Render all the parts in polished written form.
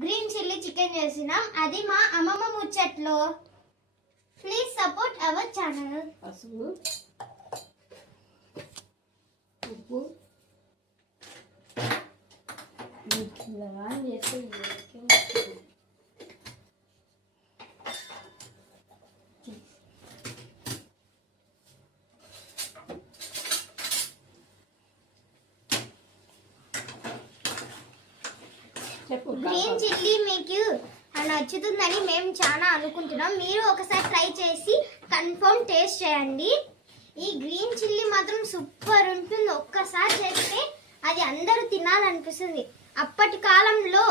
Green chilli chicken చేసినాం. అది మా అమ్మమ్మ ముచ్చట్లో. Please support our channel. పసుపు, ఉప్పు చేస్తే గ్రీన్ చిల్లీ మీకు నచ్చుతుందని మేము చాలా అనుకుంటున్నాం. మీరు ఒకసారి ట్రై చేసి కన్ఫర్మ్ టేస్ట్ చేయండి. ఈ గ్రీన్ చిల్లీ మాత్రం సూపర్ ఉంటుంది. ఒక్కసారి చేస్తే అది అందరూ తినాలనిపిస్తుంది. అప్పటి కాలంలో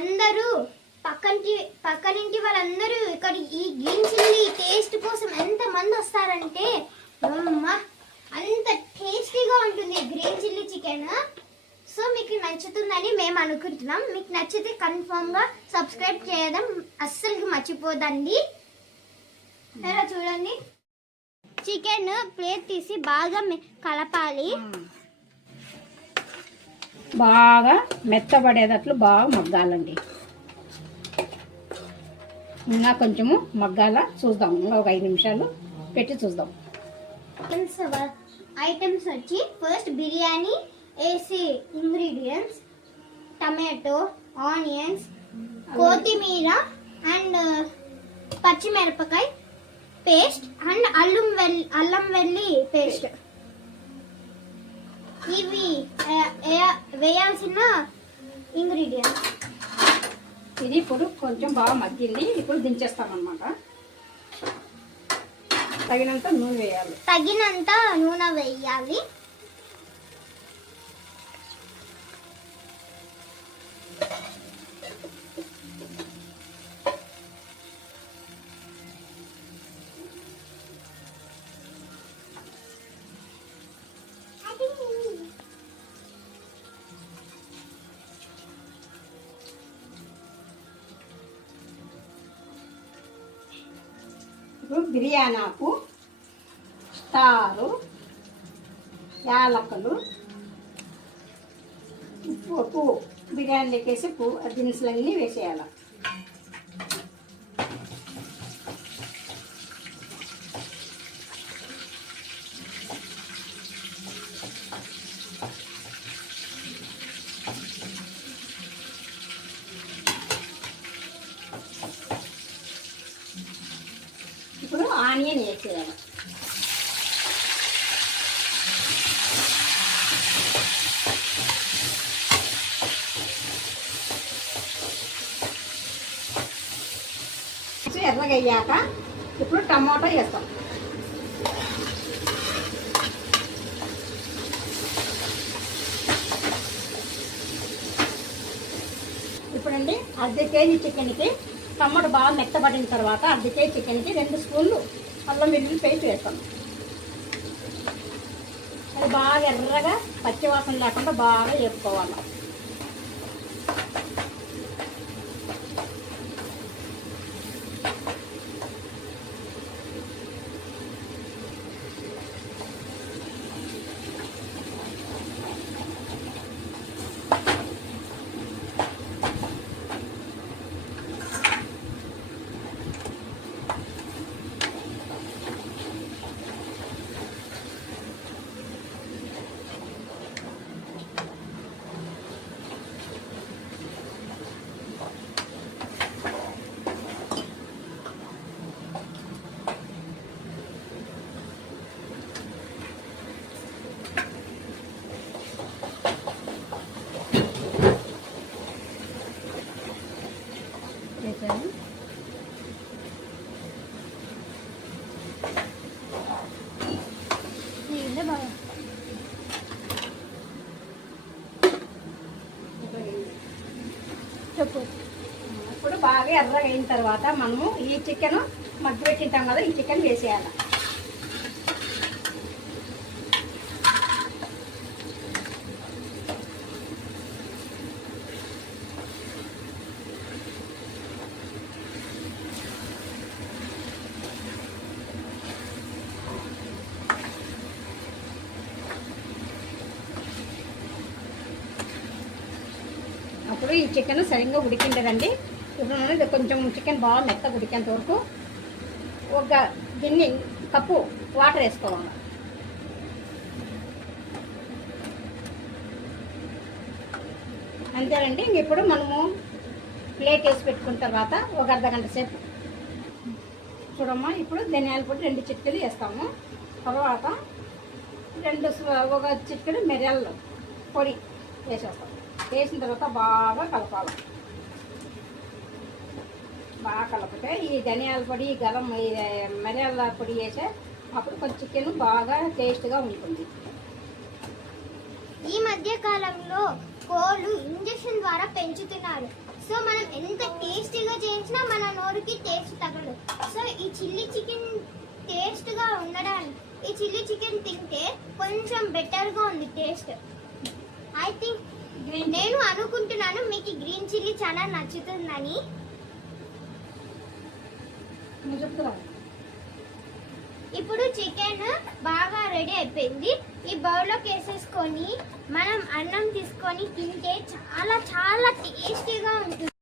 అందరూ పక్కనింటి వాళ్ళందరూ ఇక్కడ ఈ గ్రీన్ చిల్లీ టేస్ట్ కోసం ఎంత మంది వస్తారంటే అంత టేస్టీగా ఉంటుంది గ్రీన్ చిల్లీ చికెన్. సో మీకు నచ్చుతుందని మేము అనుకుంటున్నాం. మీకు నచ్చితే కన్ఫర్మ్గా సబ్స్క్రైబ్ చేయడం అస్సలు మర్చిపోదండి. ఎలా చూడండి, చికెన్ ప్లేట్ తీసి బాగా కలపాలి. బాగా మెత్తబడేటట్లు బాగా మగ్గాలండి. ఇంకా కొంచెము మగ్గాల చూద్దాం. ఇంకా ఒక 5 నిమిషాలు పెట్టి చూద్దాం. ఐటమ్స్ వచ్చి ఫస్ట్ బిర్యానీ వేసి ఇంగ్రీడియంట్స్ టమాటో, ఆనియన్స్, కొత్తిమీర అండ్ పచ్చిమిరపకాయ పేస్ట్ అండ్ అల్లం వెల్లి పేస్ట్. ఇవి వేయాల్సిన ఇంగ్రీడియంట్స్. ఇది ఇప్పుడు కొంచెం బాగా మగ్గింది. ఇప్పుడు దించేస్తామన్నమాట. తగినంత నూనె వేయాలి. ఇప్పుడు బిర్యానీ ఆకు, స్టారు, యాలకులు, ఉప్పు బిర్యానీలోకి వేసి దినుసులన్నీ వేసేయాలి. ఇప్పుడు ఆనియన్ వేసేయాలి. ఎర్రగా అయ్యాక ఇప్పుడు టమాటో వేస్తాం. ఇప్పుడండి 1/2 కేజీ చికెన్కి టమాటో బాగా మెత్తబడిన తర్వాత 1/2 కేజీ చికెన్కి 2 స్పూన్లు అల్లం వెల్లుల్లి పేస్ట్ వేస్తాం. అది బాగా ఎర్రగా పచ్చివాసన లేకుండా బాగా వేసుకోవాలి. ఇప్పుడు బాగా ఎర్రగా అయిన తర్వాత మనము ఈ చికెన్ మగ్గబెట్టింటాం కదా, ఈ చికెన్ వేసేయాలి. అప్పుడు ఈ చికెన్ సరిగ్గా ఉడికిండదండి. ఇప్పుడు మనం ఇది కొంచెం చికెన్ బాగా మెత్తగా ఉడికేంత వరకు ఒక గిన్నె కప్పు వాటర్ వేసుకోవాలి. అంతేనండి. ఇప్పుడు మనము ప్లేట్ వేసి పెట్టుకున్న తర్వాత ఒక అర్ధగంట సేపు చూడమ్మా. ఇప్పుడు ధనియాల పొడి 2 చిటికెలు వేస్తాము. తర్వాత ఒక చిటికెడు మిరియాల పొడి వేసేస్తాం. వేసిన తర్వాత బాగా కలపాలి. బాగా కలిపితే ఈ ధనియాల పొడి, గరం, ఈ మిరియాల పొడి వేసే అప్పుడు కొంచెం చికెన్ బాగా టేస్ట్గా ఉంటుంది. ఈ మధ్య కాలంలో కోళ్ళు ఇంజెక్షన్ ద్వారా పెంచుతున్నారు. సో మనం ఎంత టేస్టీగా చేయించినా మన నోరుకి టేస్ట్ తగలదు. సో ఈ చిల్లీ చికెన్ టేస్ట్గా ఉండడానికి ఈ చిల్లీ చికెన్ తింటే కొంచెం బెటర్గా ఉంది టేస్ట్. ఐ థింక్ నేను అనుకుంటున్నాను మీకు గ్రీన్ చిల్లీ చాలా నచ్చుతుందని. ఇప్పుడు చికెన్ బాగా రెడీ అయిపోయింది. ఈ బౌల్లోకి వేసేసుకొని మనం అన్నం తీసుకొని తింటే చాలా చాలా టేస్టీగా ఉంటుంది.